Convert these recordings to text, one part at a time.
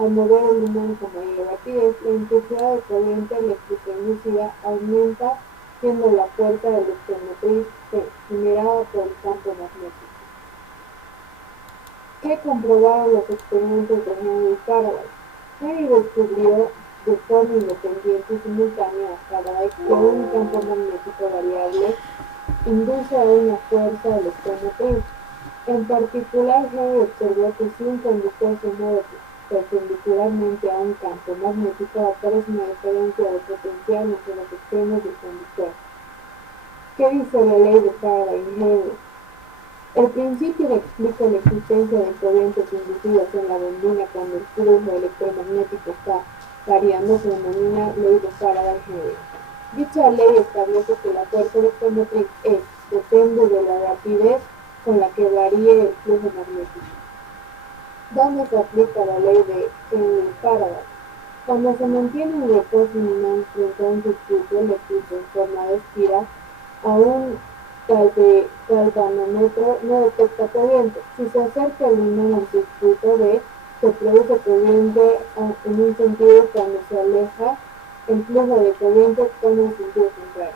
Al mover el imán con mayor rapidez, la intensidad de corriente eléctrica inducida aumenta, siendo la fuerza electromotriz generada por el campo magnético. ¿Qué comprobaron los experimentos de Henry Faraday? Henry descubrió de forma independiente y simultánea a Faraday que un campo magnético variable induce a una fuerza electromotriz. En particular, Henry observó que si un conductor se mueve perpendicularmente a un campo magnético, aparece una diferencia de potencial entre los extremos del conductor. ¿Qué dice la ley de Faraday y Henry? El principio explica la existencia de corrientes inducidas en la bobina cuando el flujo electromagnético está variando, se denomina ley de Faraday-Henry. Dicha ley establece que la fuerza electromotriz depende de la rapidez con la que varíe el flujo magnético. ¿Dónde se aplica la ley de Henry-Faraday? Cuando se mantiene un reposo un imán frente a un circuito eléctrico en forma de espiral, a un galvanómetro no detecta corriente. Si se acerca el imán al circuito B, se produce corriente en un sentido, y cuando se aleja, el flujo de corriente toma un sentido contrario.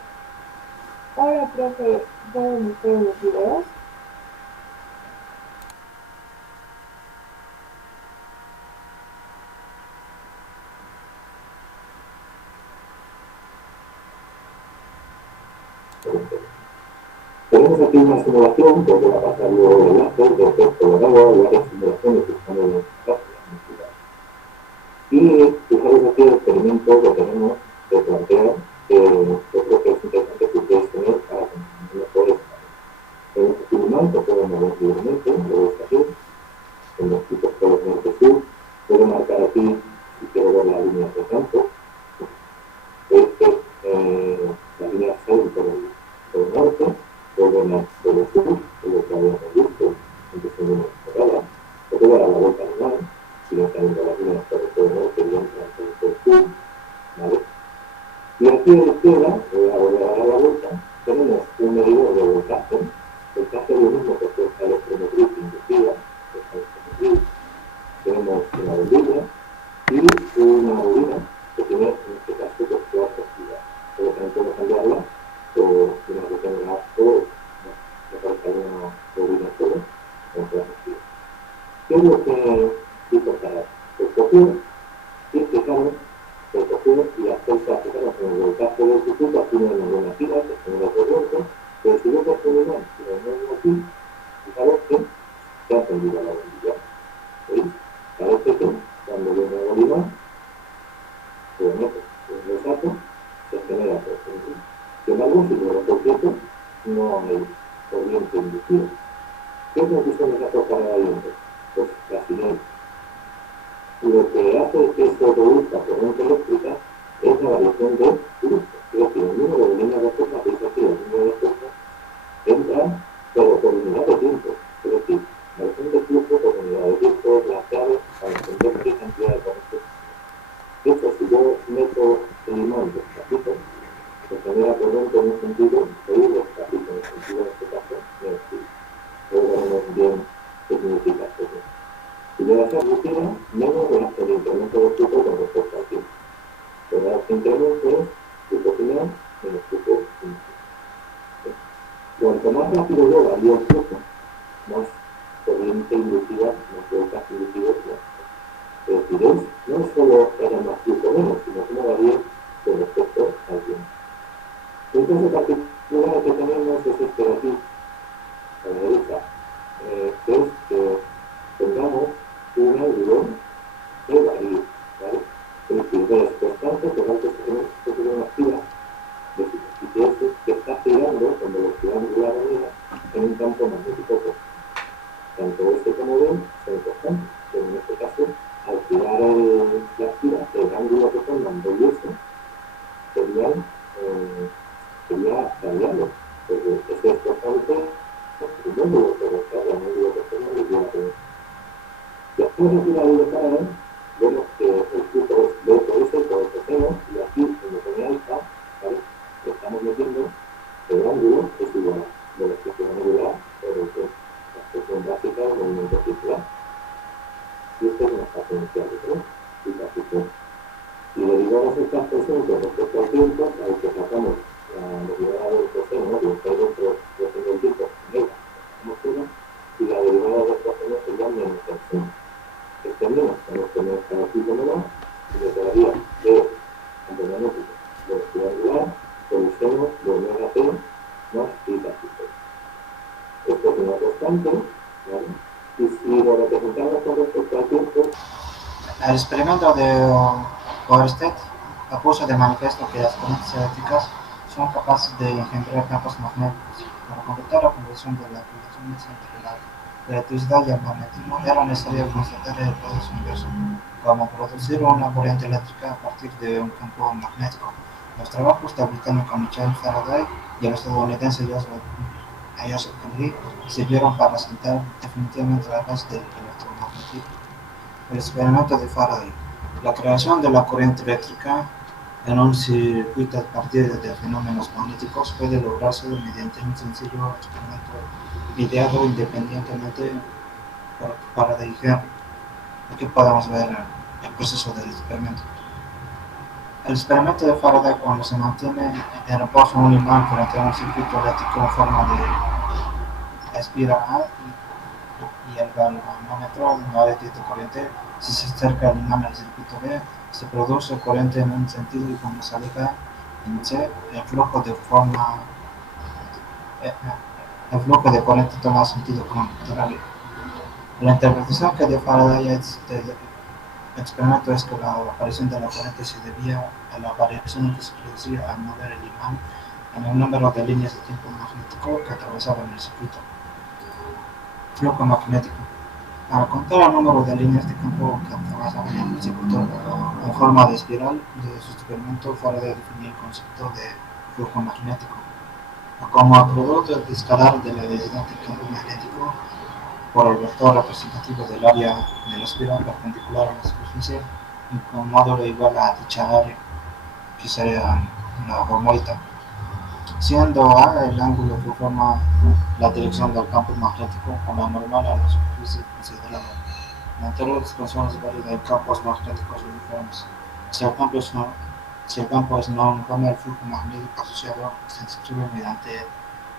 Ahora, profe, ¿puedo mostrar los videos? Tenemos aquí una simulación donde va a pasar luego el enlace de efecto de agua y varias simulaciones que están en el espacio. Y fijaros aquí el experimento que tenemos que plantear, que yo creo que es interesante que ustedes tener para comprender mejor esta. Tenemos aquí un imán que puede mover libremente, lo veis aquí, en los tipos polos norte-sur. Puedo marcar aquí, si quiero ver la línea de campo, veis que la línea 6 por el norte, luego en el sur, que es lo que habíamos visto, antes de una cerrada, se puede dar la vuelta al imán, sigue saliendo las líneas por el norte y entran por el sur, ¿vale? Y aquí a la izquierda, voy a volver a dar la vuelta, tenemos un medidor de voltaje, voltaje es lo mismo que fuerza electromotriz inducida, tenemos una bombilla y una bobina que tiene en este caso pues todas actividades. Por lo tanto, podemos cambiarla por una que tenga o me parece una bobina solo con todas actividades. ¿Qué es lo que hizo para pues cogió y fijaros que cogió y acerca, fijaros en el voltaje del circuito, aquí no hay ninguna fila, que son los dos vueltos, pero si yo cojo un imán y lo muevo aquí, fijaros que se ha encendido la bombilla. ¿Veis? Parece que cuando yo muevo el imán, lo meto, lo saco, se genera corriente. Sin embargo, si lo dejo quieto, no hay corriente inducida. ¿Qué es lo que se nos ha para ahí? Pues la siguiente. Lo que hace que se produzca corriente eléctrica es la variación de flujo. Es decir, el número de líneas de fuerza, que es aquí el número de fuerza, entra, pero por unidad de tiempo. Es decir, la variación de flujo por unidad de tiempo es la clave para entender qué cantidad de corriente. De hecho, si yo meto el imán despacito, se genera corriente en un sentido, y despacito en el sentido, en este caso, negativo. Luego veremos bien qué significa esto. Si yo la reducida, menos el incremento de flujo con respecto al tiempo. Pero el incremento es flujo final menos flujo inicial. Cuanto más rápido yo varío el flujo, más corriente inducida, más vueltas inducidas, es decir, no solo haya más flujo menos, sino cómo varía con respecto al tiempo. Un caso particular que tenemos es este de aquí, a la derecha, que es que tengamos un ángulo de varío, ¿vale? Es decir, de desconstante, pero antes tenemos que tener una fila de superficie que está girando con velocidad angular unida en un campo magnético opuesto. Tanto este como B son constantes, pero en este caso, al girar la fila, el ángulo que forman B y S sería variable, porque ese es constante, el módulo que resta el ángulo que forman es variable. Después de la ley de Faraday, vemos que el flujo es B por S por el coseno, y aquí, cuando pone alfa, ¿vale? Estamos metiendo el ángulo es igual a la expresión angular por el tiempo, la expresión básica del movimiento circular. Y esta es una exponencial, ¿no? luego se está presente respecto al tiempo, al que sacamos la derivada del coseno, que está dentro del tiempo, y la derivada del coseno sería menos el seno. Este menos, tenemos que menos cada tipo menor, y me quedaría de antemático de triangular por el seno de omega t más theta t. Esto es una constante, ¿vale? Y si lo representamos con respecto al tiempo. El experimento de Oersted puso de manifiesto que las corrientes eléctricas son capaces de engendrar campos magnéticos. Para completar la conversión de las relaciones entre la electricidad y el magnetismo era necesario constatar el proceso inverso, como producir una corriente eléctrica a partir de un campo magnético. Los trabajos del británico Michael Faraday y el estadounidense Joseph Henry sirvieron para sentar definitivamente las bases del electromagnetismo. El experimento de Faraday. La creación de la corriente eléctrica en un circuito a partir de fenómenos magnéticos puede lograrse mediante un sencillo experimento ideado independientemente por Faraday y Henry. Aquí podemos ver el proceso del experimento. El experimento de Faraday, cuando se mantiene en reposo un imán frente a un circuito eléctrico en forma de espiral A y el galvanómetro no detecta corriente, si se acerca el imán al circuito B, se produce corriente en un sentido y cuando se aleja en C, el flujo de corriente toma sentido contrario. La interpretación que dio Faraday a este experimento es que la aparición de la corriente se debía a la variación que se producía al mover el imán en el número de líneas de tiempo magnético que atravesaban el circuito. Flujo magnético. Para contar el número de líneas de campo que atravesaban el circuito en forma de espiral de su experimento, Faraday definió el concepto de flujo magnético como el producto escalar de la densidad del campo magnético por el vector representativo del área de la espiral perpendicular a la superficie y con módulo igual a dicha área, que sería la hormoita, siendo A el ángulo que forma la dirección del campo magnético con la normal a la superficie considerada. En anteriores expresiones varias de campos magnéticos uniformes. Si el campo es no uniforme, el flujo magnético asociado se describe mediante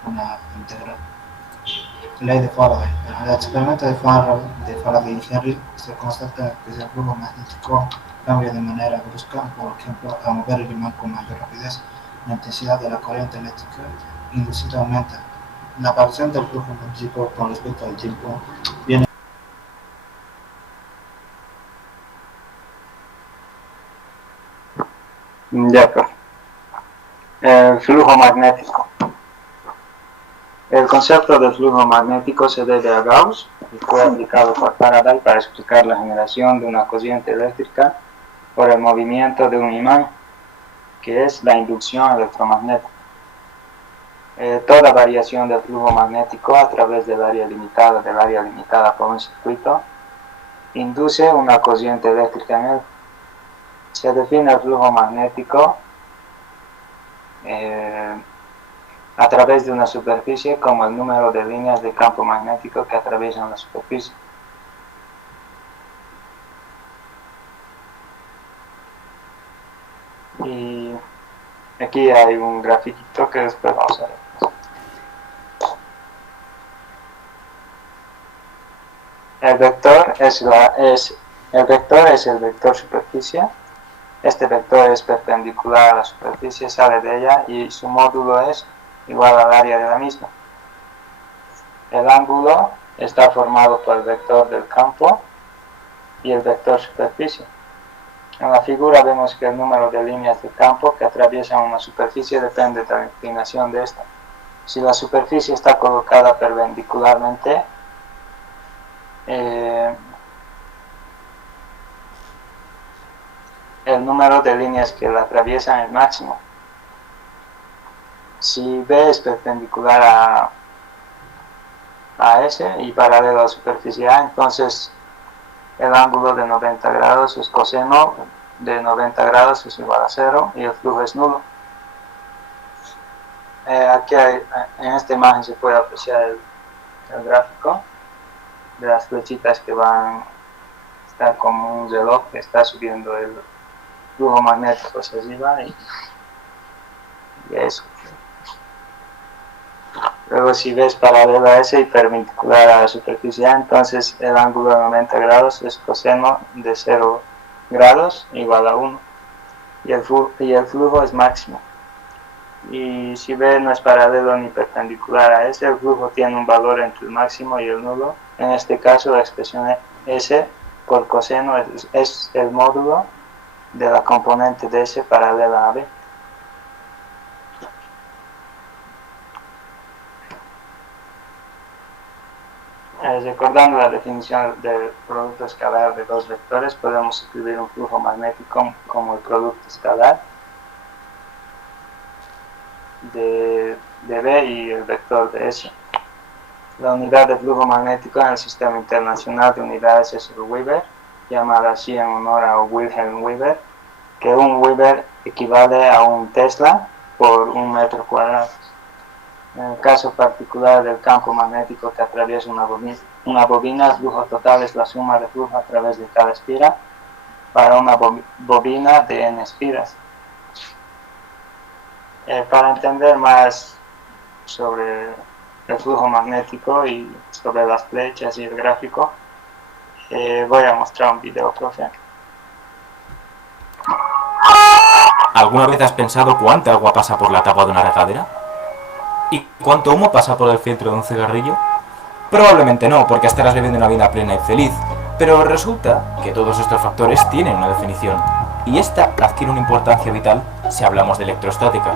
una integral. Ley de Faraday. En el experimento de Faraday y Henry se constata que si el flujo magnético cambia de manera brusca, por ejemplo, al mover el imán con mayor rapidez, la intensidad de la corriente eléctrica inducida aumenta. La variación del flujo magnético con respecto al tiempo viene ya, profe. El flujo magnético. El concepto de flujo magnético se debe a Gauss y fue aplicado por Faraday para explicar la generación de una corriente eléctrica por el movimiento de un imán, que es la inducción electromagnética. Toda variación del flujo magnético a través del área limitada por un circuito induce una corriente eléctrica en él. Se define el flujo magnético a través de una superficie como el número de líneas de campo magnético que atraviesan la superficie. Y aquí hay un grafiquito que después vamos a ver. El vector es el vector superficie. Este vector es perpendicular a la superficie, sale de ella y su módulo es igual al área de la misma. El ángulo está formado por el vector del campo y el vector superficie. En la figura vemos que el número de líneas de campo que atraviesan una superficie depende de la inclinación de esta. Si la superficie está colocada perpendicularmente, el número de líneas que la atraviesan es máximo. Si B es perpendicular a S y paralelo a la superficie A, entonces el ángulo de 90 grados, su coseno de 90 grados es igual a 0 y el flujo es nulo. Aquí en esta imagen se puede apreciar el gráfico de las flechitas que está como un reloj que está subiendo flujo magnético se lleva y eso. Luego si ves paralelo a S y perpendicular a la superficie A, entonces el ángulo de 90 grados es coseno de 0 grados igual a 1 y el flujo es máximo. Y si B no es paralelo ni perpendicular a S, el flujo tiene un valor entre el máximo y el nulo. En este caso la expresión S por coseno es el módulo de la componente de S paralela a B. Recordando la definición del producto escalar de dos vectores, podemos escribir un flujo magnético como el producto escalar de B y el vector de S. La unidad de flujo magnético en el Sistema Internacional de Unidades es el Weber, llamada así en honor a Wilhelm Weber, que un Weber equivale a un Tesla por un metro cuadrado. En el caso particular del campo magnético que atraviesa una bobina, el flujo total es la suma de flujo a través de cada espira para una bobina de n espiras. Para entender más sobre el flujo magnético y sobre las flechas y el gráfico, voy a mostrar un video, profe. ¿Alguna vez has pensado cuánta agua pasa por la tapa de una regadera? ¿Y cuánto humo pasa por el filtro de un cigarrillo? Probablemente no, porque estarás viviendo una vida plena y feliz. Pero resulta que todos estos factores tienen una definición, y esta adquiere una importancia vital si hablamos de electrostática,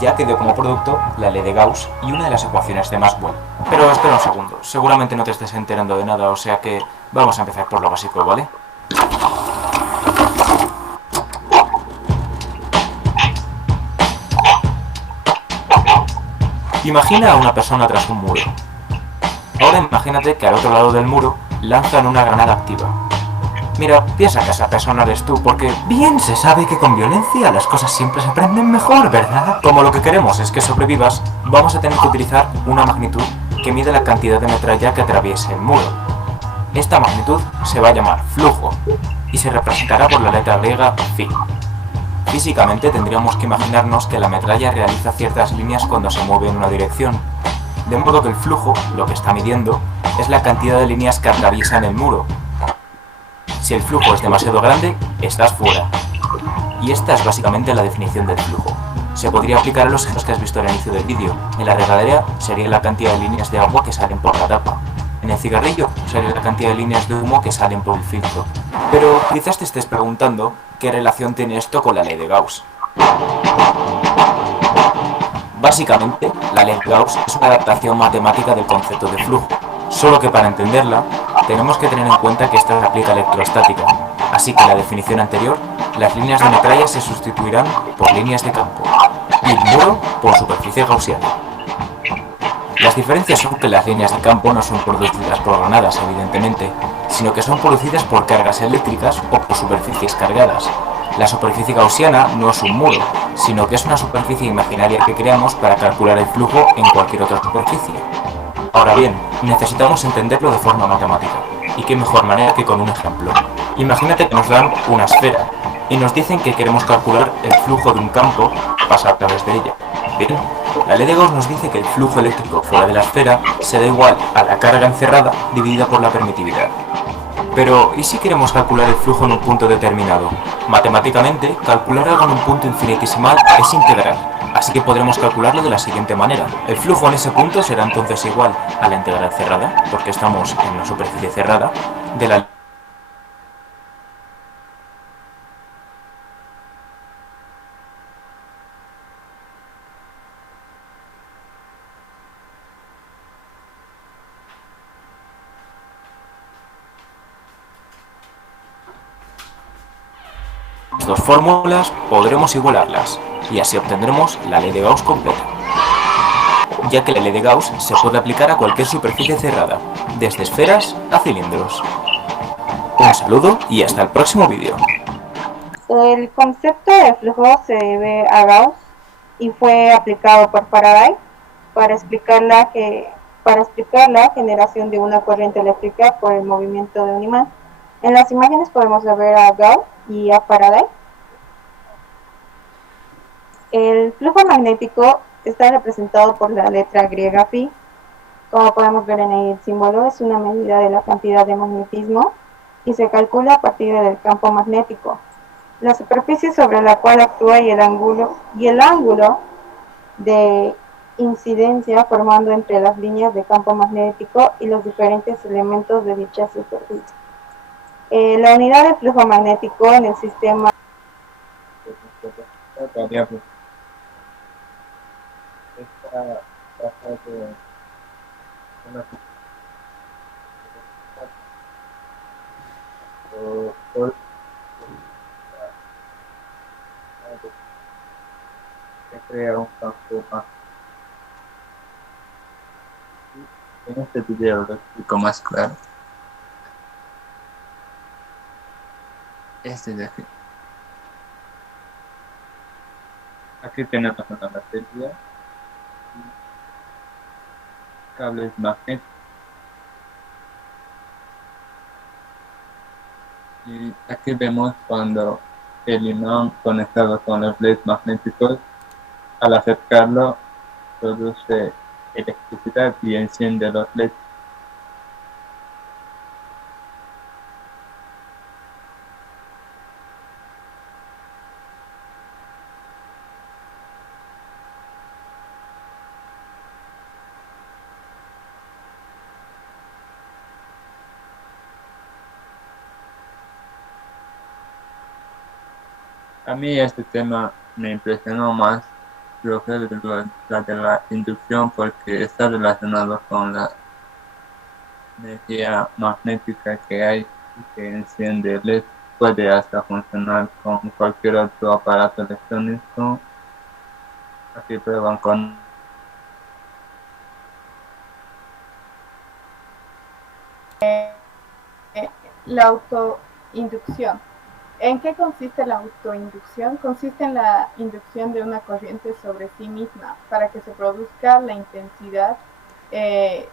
ya que dio como producto la ley de Gauss y una de las ecuaciones de Maxwell. Pero espera un segundo, seguramente no te estés enterando de nada, o sea que vamos a empezar por lo básico, ¿vale? Imagina a una persona tras un muro. Ahora imagínate que al otro lado del muro lanzan una granada activa. Mira, piensa que esa persona eres tú, porque bien se sabe que con violencia las cosas siempre se aprenden mejor, ¿verdad? Como lo que queremos es que sobrevivas, vamos a tener que utilizar una magnitud que mide la cantidad de metralla que atraviese el muro. Esta magnitud se va a llamar flujo y se representará por la letra griega phi. Físicamente tendríamos que imaginarnos que la metralla realiza ciertas líneas cuando se mueve en una dirección, de modo que el flujo, lo que está midiendo, es la cantidad de líneas que atraviesan el muro. Si el flujo es demasiado grande, estás fuera. Y esta es básicamente la definición del flujo. Se podría aplicar a los ejemplos que has visto al inicio del vídeo. En la regadera sería la cantidad de líneas de agua que salen por la tapa. En el cigarrillo sería la cantidad de líneas de humo que salen por el filtro. Pero quizás te estés preguntando qué relación tiene esto con la ley de Gauss. Básicamente, la ley de Gauss es una adaptación matemática del concepto de flujo, solo que para entenderla tenemos que tener en cuenta que esta se aplica a electrostática, así que en la definición anterior, las líneas de metralla se sustituirán por líneas de campo y el muro por superficie gaussiana. Las diferencias son que las líneas de campo no son producidas por granadas, evidentemente, sino que son producidas por cargas eléctricas o por superficies cargadas. La superficie gaussiana no es un muro, sino que es una superficie imaginaria que creamos para calcular el flujo en cualquier otra superficie. Ahora bien, necesitamos entenderlo de forma matemática, y qué mejor manera que con un ejemplo. Imagínate que nos dan una esfera, y nos dicen que queremos calcular el flujo de un campo que pasa a través de ella. Bien, la ley de Gauss nos dice que el flujo eléctrico fuera de la esfera será igual a la carga encerrada dividida por la permitividad. Pero, ¿y si queremos calcular el flujo en un punto determinado? Matemáticamente, calcular algo en un punto infinitesimal es integral, así que podremos calcularlo de la siguiente manera. El flujo en ese punto será entonces igual a la integral cerrada, porque estamos en una superficie cerrada, de la dos fórmulas podremos igualarlas, y así obtendremos la ley de Gauss completa, ya que la ley de Gauss se puede aplicar a cualquier superficie cerrada, desde esferas a cilindros. Un saludo y hasta el próximo vídeo. El concepto de flujo se debe a Gauss y fue aplicado por Faraday para explicar la generación de una corriente eléctrica por el movimiento de un imán. En las imágenes podemos ver a Gauss y a Faraday. El flujo magnético está representado por la letra griega phi. Como podemos ver en el símbolo, es una medida de la cantidad de magnetismo y se calcula a partir del campo magnético, la superficie sobre la cual actúa y el ángulo de incidencia formando entre las líneas de campo magnético y los diferentes elementos de dicha superficie. La unidad de flujo magnético en el sistema variable. Esta pasa de una por que crea un campo más. En este video lo explico más claro. Este de aquí. Aquí tenemos una batería y cables magnéticos. Y aquí vemos cuando el imán conectado con los LEDs magnéticos, al acercarlo, produce electricidad y enciende los LEDs. A mí este tema me impresionó más, creo que la de la inducción, porque está relacionado con la energía magnética que hay y que enciende LED. Puede hasta funcionar con cualquier otro aparato electrónico. Aquí prueban con la autoinducción. ¿En qué consiste la autoinducción? Consiste en la inducción de una corriente sobre sí misma para que se produzca la intensidad de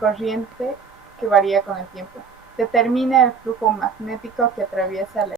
corriente que varía con el tiempo. Determina el flujo magnético que atraviesa la